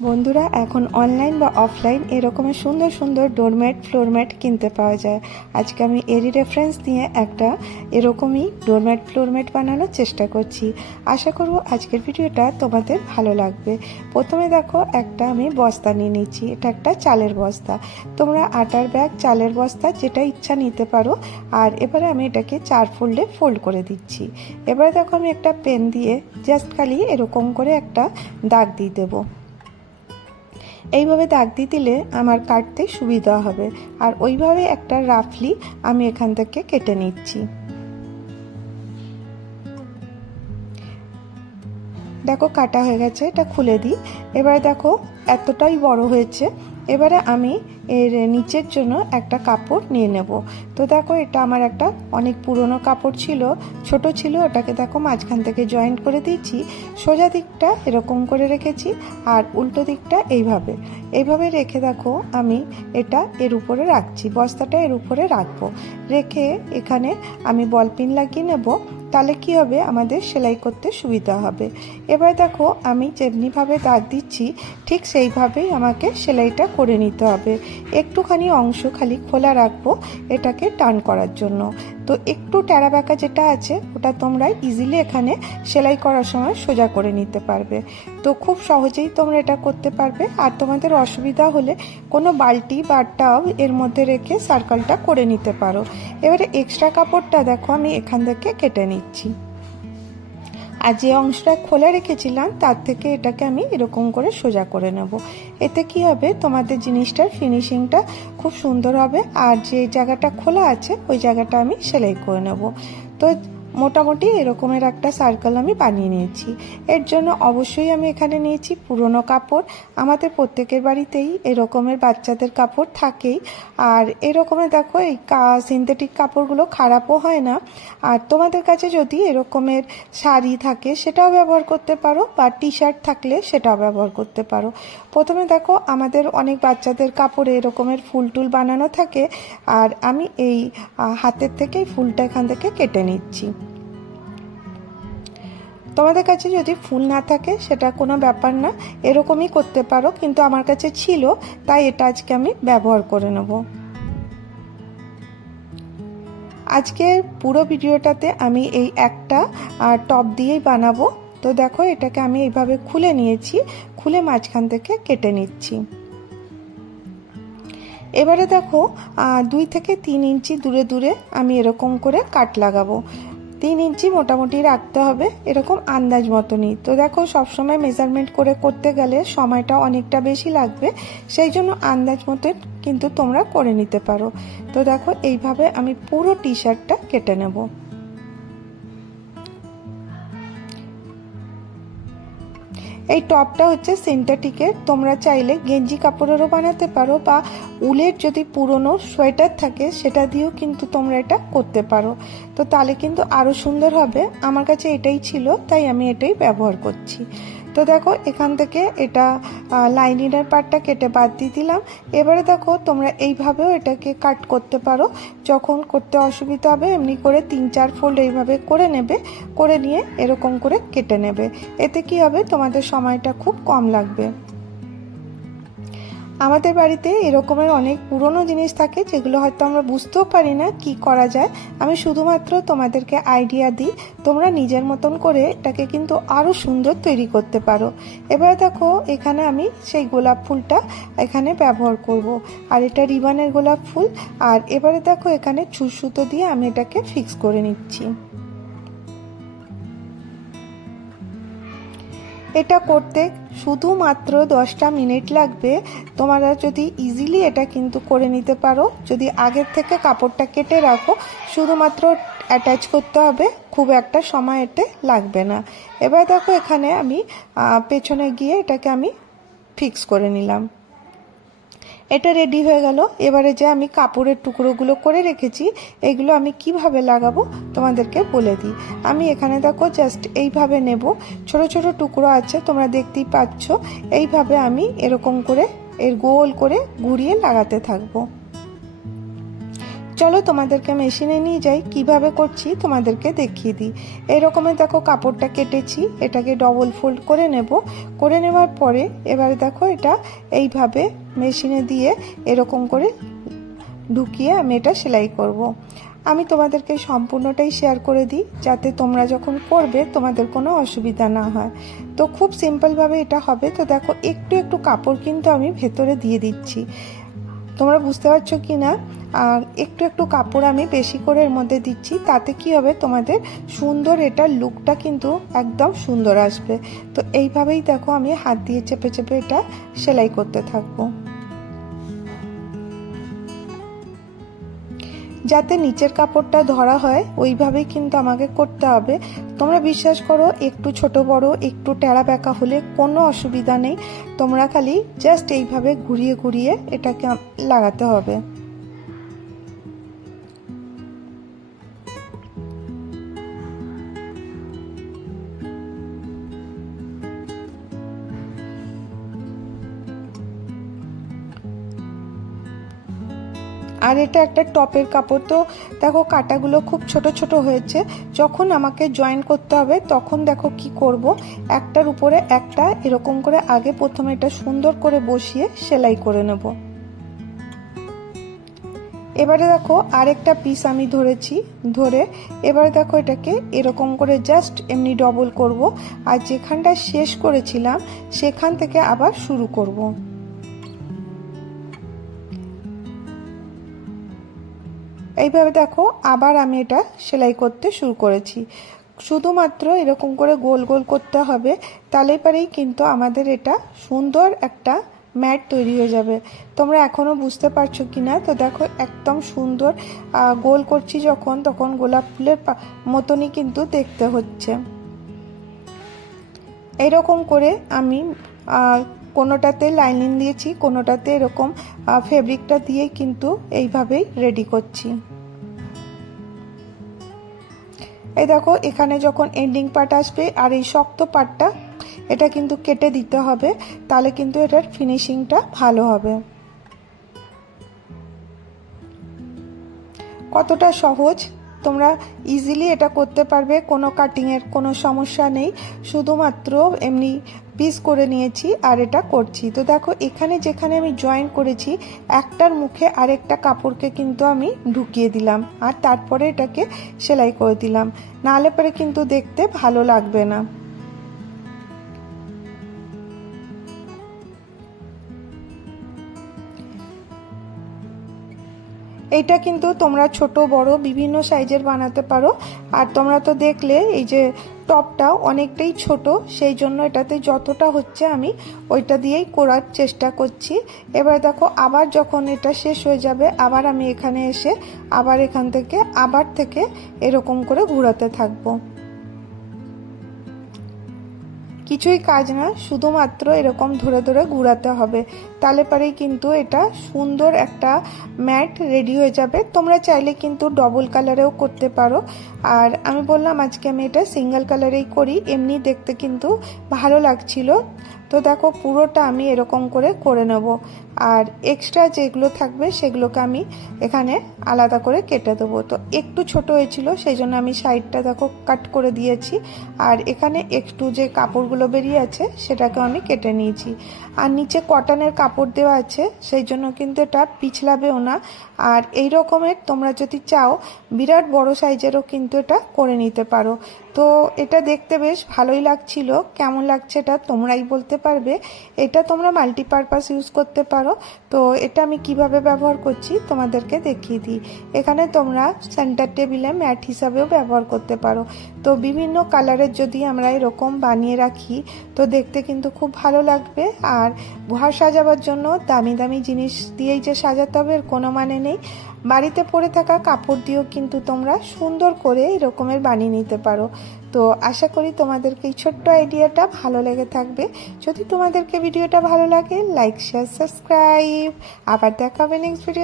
বন্ধুরা, এখন অনলাইন বা অফলাইন এরকমের সুন্দর সুন্দর ডোরম্যাট ফ্লোরম্যাট কিনতে পাওয়া যায়। আজকে আমি এরই রেফারেন্স দিয়ে একটা এরকমই ডোরম্যাট ফ্লোরম্যাট বানানোর চেষ্টা করছি। আশা করব আজকের ভিডিওটা তোমাদের ভালো লাগবে। প্রথমে দেখো, একটা আমি বস্তা নিয়ে নিচ্ছি। এটা একটা চালের বস্তা। তোমরা আটার ব্যাগ, চালের বস্তা, যেটা ইচ্ছা নিতে পারো। আর এবারে আমি এটাকে চার ফোল্ডে ফোল্ড করে দিচ্ছি। এবারে দেখো, আমি একটা পেন দিয়ে জাস্ট খালি এরকম করে একটা দাগ দিয়ে দেবো। এইভাবে দাগ দিয়ে দিলে আমার কাটতে সুবিধা হবে। আর ওইভাবে একটা রাফলি আমি এখান থেকে কেটে নিচ্ছি। দেখো কাটা হয়ে গেছে, এটা খুলে দিই। এবার দেখো এতটাই বড় হয়েছে এবারে আমি এর নিচের জন্য একটা কাপড় নিয়ে নেব। তো দেখো, এটা আমার একটা অনেক পুরনো কাপড় ছিল, ছোট ছিল, ওটাকে দেখো মাঝখান থেকে জয়েন্ট করে দিয়েছি। সোজা দিকটা এরকম করে রেখেছি আর উল্টো দিকটা এইভাবে। এইভাবে রেখে দেখো, আমি এটা এর উপরে রাখছি, বস্তাটা এর উপরে রাখব। রেখে এখানে আমি বল পিন লাগিয়ে নেব। তাহলে কি হবে? আমাদের সেলাই করতে সুবিধা হবে। এবার দেখো, আমি যেমনিভাবে দাগ দিচ্ছি, ঠিক সেইভাবেই আমাকে সেলাইটা করে নিতে হবে। একটুখানি অংশ খালি খোলা রাখব এটাকে টান করার জন্য। তো একটু ট্যাড়া বাঁকা যেটা আছে, ওটা তোমরা ইজিলি এখানে সেলাই করার সময় সোজা করে নিতে পারবে। তো খুব সহজেই তোমরা এটা করতে পারবে। আর তোমাদের অসুবিধা হলে কোনো বালতি বা টাব এর মধ্যে রেখে সার্কেলটা করে নিতে পারো। এবারে এক্সট্রা কাপড়টা দেখো, আমি এখান থেকে কেটে নিচ্ছি আর যে অংশটা খোলা রেখেছিলাম, তার থেকে এটাকে আমি এরকম করে সোজা করে নেব। এতে কি হবে? তোমাদের জিনিসটার ফিনিশিংটা খুব সুন্দর হবে। আর যে জায়গাটা খোলা আছে, ওই জায়গাটা আমি সেলাই করে নেব। তো মোটামুটি এরকমের একটা সার্কেল আমি বানিয়ে নিয়েছি। এর জন্য অবশ্যই আমি এখানে নিয়েছি পুরনো কাপড়। আমাদের প্রত্যেকের বাড়িতেই এরকমের বাচ্চাদের কাপড় থাকেই। আর এরকমের দেখো এই সিনথেটিক কাপড়গুলো খারাপও হয় না। আর তোমাদের কাছে যদি এরকমের শাড়ি থাকে সেটাও ব্যবহার করতে পারো বা টি শার্ট থাকলে সেটাও ব্যবহার করতে পারো। প্রথমে দেখো আমাদের অনেক বাচ্চাদের কাপড়ে এরকমের ফুল টুল বানানো থাকে, আর আমি এই হাতের থেকেই ফুলটা এখান থেকে কেটে নিচ্ছি। তোমাদের কাছে যদি ফুল না থাকে সেটা কোনো ব্যাপার না, এরকমই করতে পারো, কিন্তু আমার কাছে ছিল, তাই এটা আজকে আমি ব্যবহার করে নেব। আজকে পুরো ভিডিওটাতে আমি এই একটা টপ দিয়েই বানাবো। তো দেখো, এটাকে আমি এইভাবে খুলে নিয়েছি, খুলে মাঝখান থেকে কেটে নিচ্ছি। এবারে দেখো দুই থেকে তিন ইঞ্চি দূরে দূরে আমি এরকম করে কাট লাগাবো। তিন ইঞ্চি মোটামুটি রাখতে হবে, এরকম আন্দাজ মতনই। তো দেখো, সবসময় মেজারমেন্ট করে করতে গেলে সময়টা অনেকটা বেশি লাগবে, সেই জন্য আন্দাজ মতন কিন্তু তোমরা করে নিতে পারো। তো দেখো, এইভাবে আমি পুরো টি শার্টটা কেটে নেব। এই টপটা হচ্ছে সিনথেটিকের। তোমরা চাইলে গেঞ্জি কাপড়েরও বানাতে পারো বা উলের যদি পুরনো সোয়েটার থাকে, সেটা দিয়েও কিন্তু তোমরা এটা করতে পারো। তো তাহলে কিন্তু আরও সুন্দর হবে। আমার কাছে এটাই ছিল, তাই আমি এটাই ব্যবহার করছি। তো দেখো, এখান থেকে এটা লাইনিংয়ের পার্টটা কেটে বাদ দিয়ে দিলাম। এবারে দেখো, তোমরা এইভাবেও এটাকে কাট করতে পারো। যখন করতে অসুবিধা হবে, এমনি করে তিন, চার ফোল্ড এইভাবে করে নেবে, করে নিয়ে এরকম করে কেটে নেবে। এতে কি হবে? তোমাদের সময়টা খুব কম লাগবে। আমাদের বাড়িতে এরকমের অনেক পুরনো জিনিস থাকে যেগুলো হয়তো আমরা বুঝতেও পারি না কি করা যায়। আমি শুধুমাত্র তোমাদেরকে আইডিয়া দিই, তোমরা নিজের মতন করে এটাকে কিন্তু আরও সুন্দর তৈরি করতে পারো। এবার দেখো, এখানে আমি সেই গোলাপ ফুলটা এখানে ব্যবহার করব। আর এটা রিবানের গোলাপ ফুল। আর এবারে দেখো, এখানে ছুঁচ সুতো দিয়ে আমি এটাকে ফিক্স করে নিচ্ছি। এটা করতে শুধুমাত্র দশটা মিনিট লাগবে। তোমরা যদি ইজিলি এটা কিন্তু করে নিতে পারো। যদি আগের থেকে কাপড়টা কেটে রাখো, শুধুমাত্র অ্যাটাচ করতে হবে। খুব একটা সময় এতে লাগবে না। এবার দেখো এখানে আমি পেছনে গিয়ে এটাকে আমি ফিক্স করে নিলাম। এটা রেডি হয়ে গেল। এবারে যে আমি কাপড়ের টুকরোগুলো করে রেখেছি, এগুলো আমি কীভাবে লাগাবো তোমাদেরকে বলে দিই। আমি এখানে দেখো জাস্ট এইভাবে নেব। ছোট ছোট টুকরো আছে, তোমরা দেখতেই পাচ্ছ। এইভাবে আমি এরকম করে, এর গোল করে ঘুরিয়ে লাগাতে থাকব। চলো তোমাদেরকে মেশিনে নিয়ে যাই, কীভাবে করছি তোমাদেরকে দেখিয়ে দিই। এরকমের দেখো কাপড়টা কেটেছি, এটাকে ডবল ফোল্ড করে নেব। করে নেওয়ার পরে এবারে দেখো এটা এইভাবে মেশিনে দিয়ে এরকম করে ঢুকিয়ে আমি এটা সেলাই করব। আমি তোমাদেরকে সম্পূর্ণটাই শেয়ার করে দিই, যাতে তোমরা যখন করবে তোমাদের কোনো অসুবিধা না হয়। তো খুব সিম্পলভাবে এটা হবে। তো দেখো, একটু একটু কাপড় কিন্তু আমি ভেতরে দিয়ে দিচ্ছি। তোমরা বুঝতে পারছ কি না? আর একটু একটু কাপড় আমি বেশি করে এর মধ্যে দিচ্ছি, তাতে কি হবে? তোমাদের সুন্দর এটার লুকটা কিন্তু একদম সুন্দর আসবে। তো এইভাবেই দেখো আমি হাত দিয়ে চেপে চেপে এটা সেলাই করতে থাকব। যাতে নিচের কাপড়টা ধরা হয় ওইভাবেই কিন্তু আমাকে করতে হবে। তোমরা বিশ্বাস করো, একটু ছোট বড়, একটু টেরা ব্যাকা হলে কোনো অসুবিধা নেই। তোমরা খালি জাস্ট এইভাবে ঘুরিয়ে ঘুরিয়ে এটাকে লাগাতে হবে। আর এটা একটা টপের কাপড়, তো দেখো কাটাগুলো খুব ছোট ছোট হয়েছে। যখন আমাকে জয়েন করতে হবে, তখন দেখো কি করব? একটার উপরে একটা এরকম করে আগে প্রথমে এটা সুন্দর করে বসিয়ে সেলাই করে নেব। এবারে দেখো আরেকটা পিস আমি ধরেছি, ধরে এবারে দেখো এটাকে এরকম করে জাস্ট এমনি ডবল করব। আর যেখানটা শেষ করেছিলাম, সেখান থেকে আবার শুরু করব। এইভাবে দেখো, আবার আমি এটা সেলাই করতে শুরু করেছি। শুধুমাত্র এরকম করে গোল গোল করতে হবে, তাহলে পারেই কিন্তু আমাদের এটা সুন্দর একটা ম্যাট তৈরি হয়ে যাবে। তোমরা এখনও বুঝতে পারছ কি না তো দেখো, একদম সুন্দর গোল করছি যখন, তখন গোলাপ ফুলের মতনই কিন্তু দেখতে হচ্ছে। এইরকম করে আমি কোনোটাতে লাইনিং দিয়েছি, কোনোটাতে এরকম ফেব্রিকটা দিয়ে কিন্তু এইভাবেই রেডি করছি। এই দেখো, এখানে যখন এন্ডিং পার্ট আসবে আর এই শক্ত পার্টটা এটা কিন্তু কেটে দিতে হবে, তাহলে কিন্তু এটার ফিনিশিংটা ভালো হবে। কতটা সহজ? তোমরা ইজিলি এটা করতে পারবে, কোনো কাটিংয়ের কোনো সমস্যা নেই। শুধুমাত্র এমনি পিস করে নিয়েছি আর এটা করছি। তো দেখো, এখানে যেখানে আমি জয়েন করেছি, একটার মুখে আরেকটা কাপড়কে কিন্তু আমি ঢুকিয়ে দিলাম আর তারপরে এটাকে সেলাই করে দিলাম। নাহলে পরে কিন্তু দেখতে ভালো লাগবে না। এইটা কিন্তু তোমরা ছোট, বড়, বিভিন্ন সাইজের বানাতে পারো। আর তোমরা তো দেখলে, এই যে টপটা অনেকটাই ছোট, সেই জন্য এটাতে যতটা হচ্ছে আমি ওইটা দিয়েই করার চেষ্টা করছি। এবার দেখো, আবার যখন এটা শেষ হয়ে যাবে, আবার আমি এখানে এসে আবার এখান থেকে, আবার থেকে এরকম করে ঘুরাতে থাকব। কিছুই কাজ না, শুধুমাত্র এরকম ধরে ধরে ঘুরাতে হবে। তাহলে পরেই কিন্তু এটা সুন্দর একটা ম্যাট রেডি হয়ে যাবে। তোমরা চাইলে কিন্তু ডবল কালারেও করতে পারো। আর আমি বললাম, আজকে আমি এটা সিঙ্গেল কালারেই করি। এমনি দেখতে কিন্তু ভালো লাগছিল। তো দেখো, পুরোটা আমি এরকম করে করে নেব। আর এক্সট্রা যেগুলো থাকবে, সেগুলোকে আমি এখানে আলাদা করে কেটে দেবো। তো একটু ছোট হয়েছিল, সেই জন্য আমি সাইডটা দেখো কাট করে দিয়েছি। আর এখানে একটু যে কাপড়গুলো বেরিয়ে আছে সেটাকে আমি কেটে নিয়েছি। আর নিচে কটনের কাপড় দেওয়া আছে, সেই জন্য কিন্তু এটা পিছলাবেও না। আর এই রকমের তোমরা যদি চাও, বিরাট বড় সাইজেরও কিন্তু এটা করে নিতে পারো। তো এটা দেখতে বেশ ভালোই লাগছিল। কেমন লাগছে এটা তোমরাই বলতে পারবে। এটা তোমরা মাল্টিপারপাস ইউজ করতে পারো। তো এটা আমি কীভাবে ব্যবহার করছি তোমাদেরকে দেখিয়ে দিই। এখানে তোমরা সেন্টার টেবিলে ম্যাট হিসাবেও ব্যবহার করতে পারো। তো বিভিন্ন কালারের যদি আমরা এরকম বানিয়ে রাখি, তো দেখতে কিন্তু খুব ভালো লাগবে। আর ঘর সাজাবার জন্য দামি দামি জিনিস দিয়েই যে সাজাতে হবে, এর কোনো মানে নেই। বাড়িতে পরে থাকা কাপড় দিয়েও কিন্তু তোমরা সুন্দর করে এরকমের বানিয়ে নিতে পারো। তো আশা করি তোমাদেরকে এই ছোট্ট আইডিয়াটা ভালো লেগে থাকবে। যদি তোমাদেরকে ভিডিওটা ভালো লাগে লাইক শেয়ার সাবস্ক্রাইব আবার দেখাবে নেক্সট ভিডিও